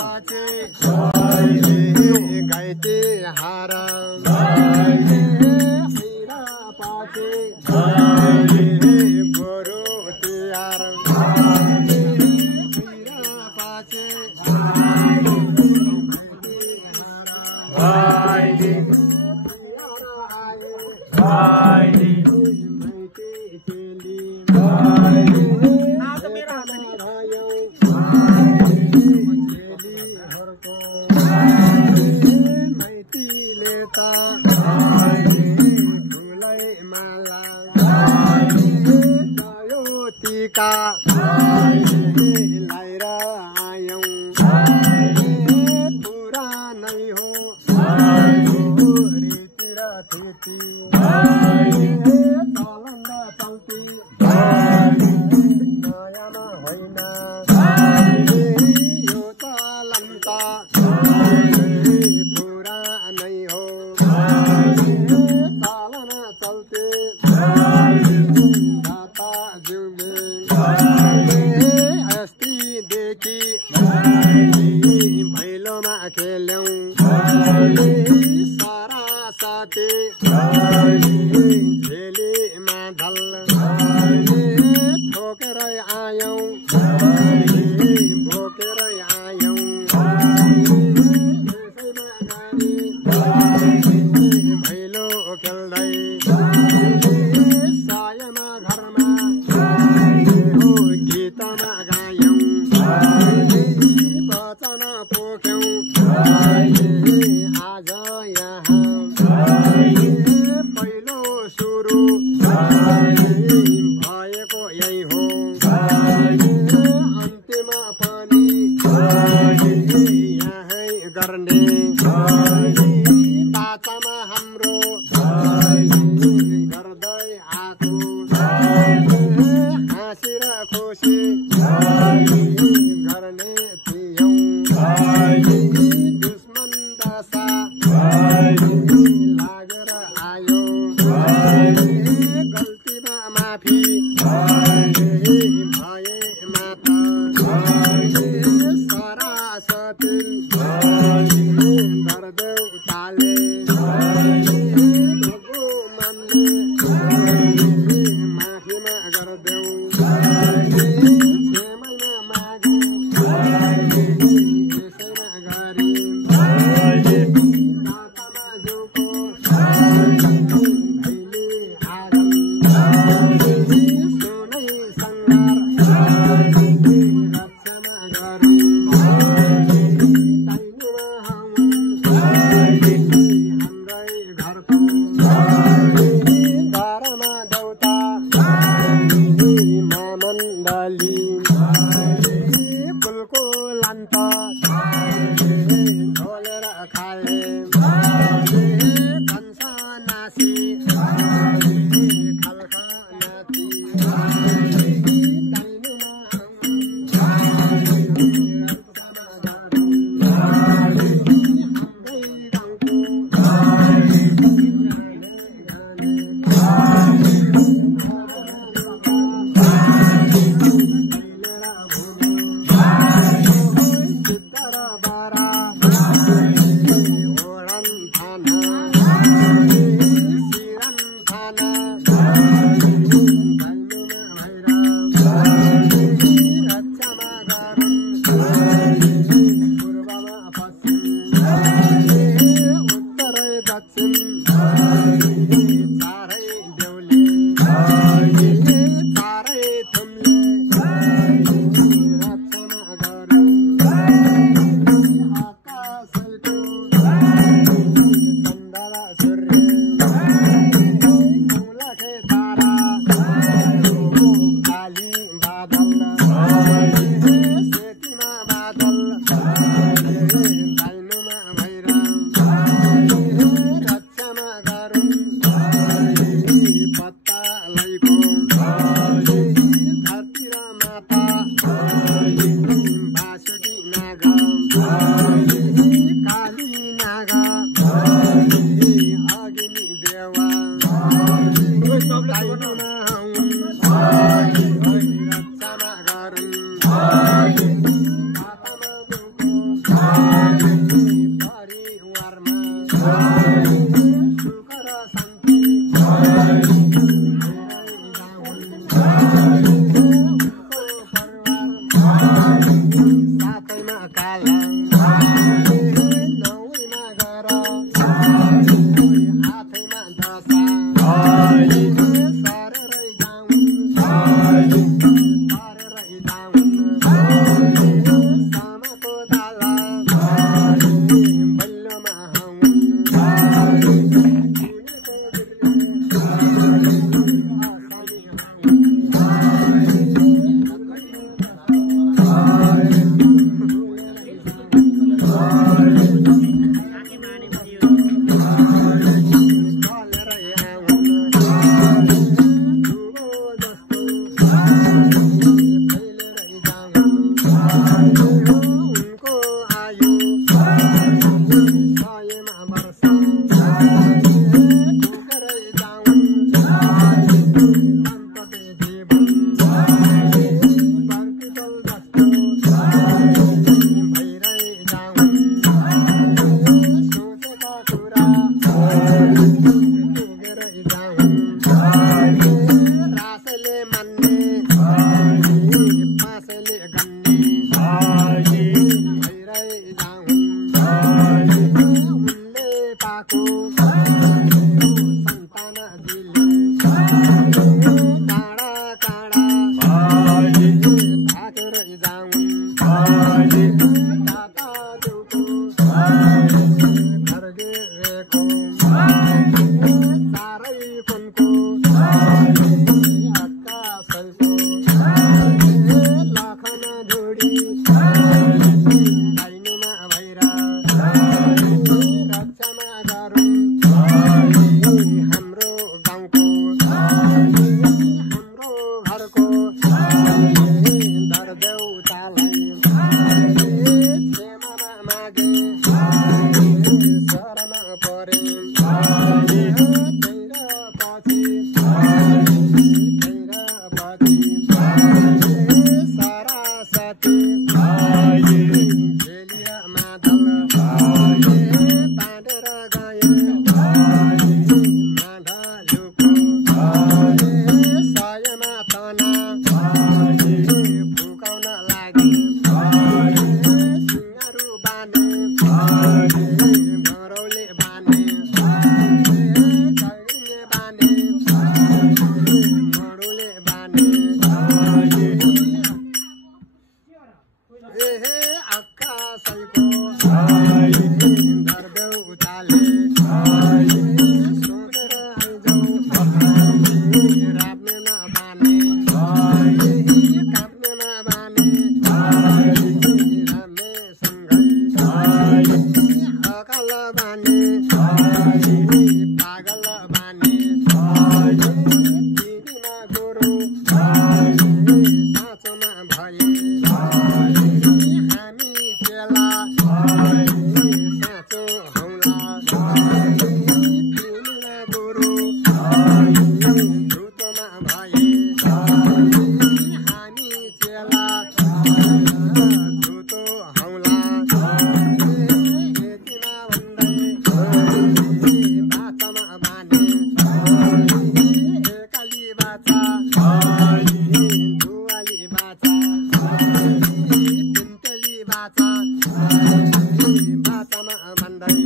पाचे घाइते हार हिरा पाचे गोरु तिहार हिरा पाचे टीका लाएर आयौं पुरा नै हो रीति र थिति चलन र चल्ती नयाँमा होइन यो चलन त पुरा नै हो चलन चल्ती अस्तिदेखि भैलोमा खेल्यौं सरासती झेलीमा ढल ठोकेरै आयौं भोकेरै आयौं भैलो खेल्दै सायमा घरमा गीतमा गायौं वचन पोख्यौं आज यहाँ पहिलो सुरु भएको यही हो अन्तिम पनि यही गर्ने बाचामा हाम्रो गर्दै आएको हाँसी र खुसी गर्ने थियौं दुश्मन दशा लागेर आयो गल्तीमा माफी भए माता सरासती दर्देउ ताले माफीमा गर्देऊ फुलको लान्त झोलेर खाले भन्छ नासी खल्खा नाति परिवारमा सुख र शान्ति साथैमा काला नौमा गर हातैमा दशा सरेरै जाउन् परेरै जाउन् समाको ताला बल्लोमा हाउन् उनको आयु 100मा वर्ष पुगेरै जाउन् अन्तते जीवन प्रतिफल जस्तो भइरै जाउन् सोचेका कुरा पुगेरै जाउन् रासले मान्ने पासले गन्ने भइरै जाउन् उनले पाको सन्तान दिले टाढा टाढा भागेरै जाउन् दाता देउको फर्केको चारै कुनको आकाशैको लखन जोडी दाइनुमा भैर रक्षामा गरौँ हाम्रो गाउँको हाम्रो घरको दरदेउतालाई क्षमामा मागे शरण परे सरासती झेलिएर मादल बाँडेर गए माधलुको सयमा तना फुकाउन लागे सिंहरू बाने मरौले बाने कैने बाने मरुले बाने एहे आकाशैको दरदेउताले सोधेर आइजाऊ राप्नेमा बाने काप्नेमा बाने राम्नेसँगै अकाल बाने पागल बाने तिनीमा गोरु साँचोमा भए हामी चेला साँचो हौला तिमीमा गोरु झुटोमा भए हामी चेला झुटो हौला यतिमा भन्दै बाचामा बाने एकाली बाचा दुवाली बाचा पिन्तेली बाचा बाचामा भन्दै